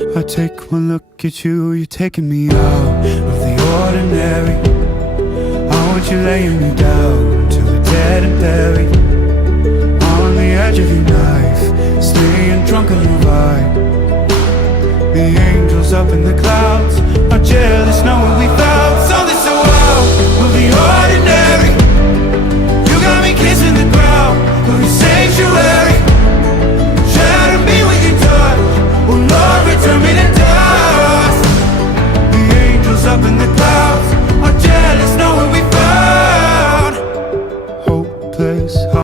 I take one look at you, you're taking me out of the ordinary. I want you laying me down till we're dead and buried.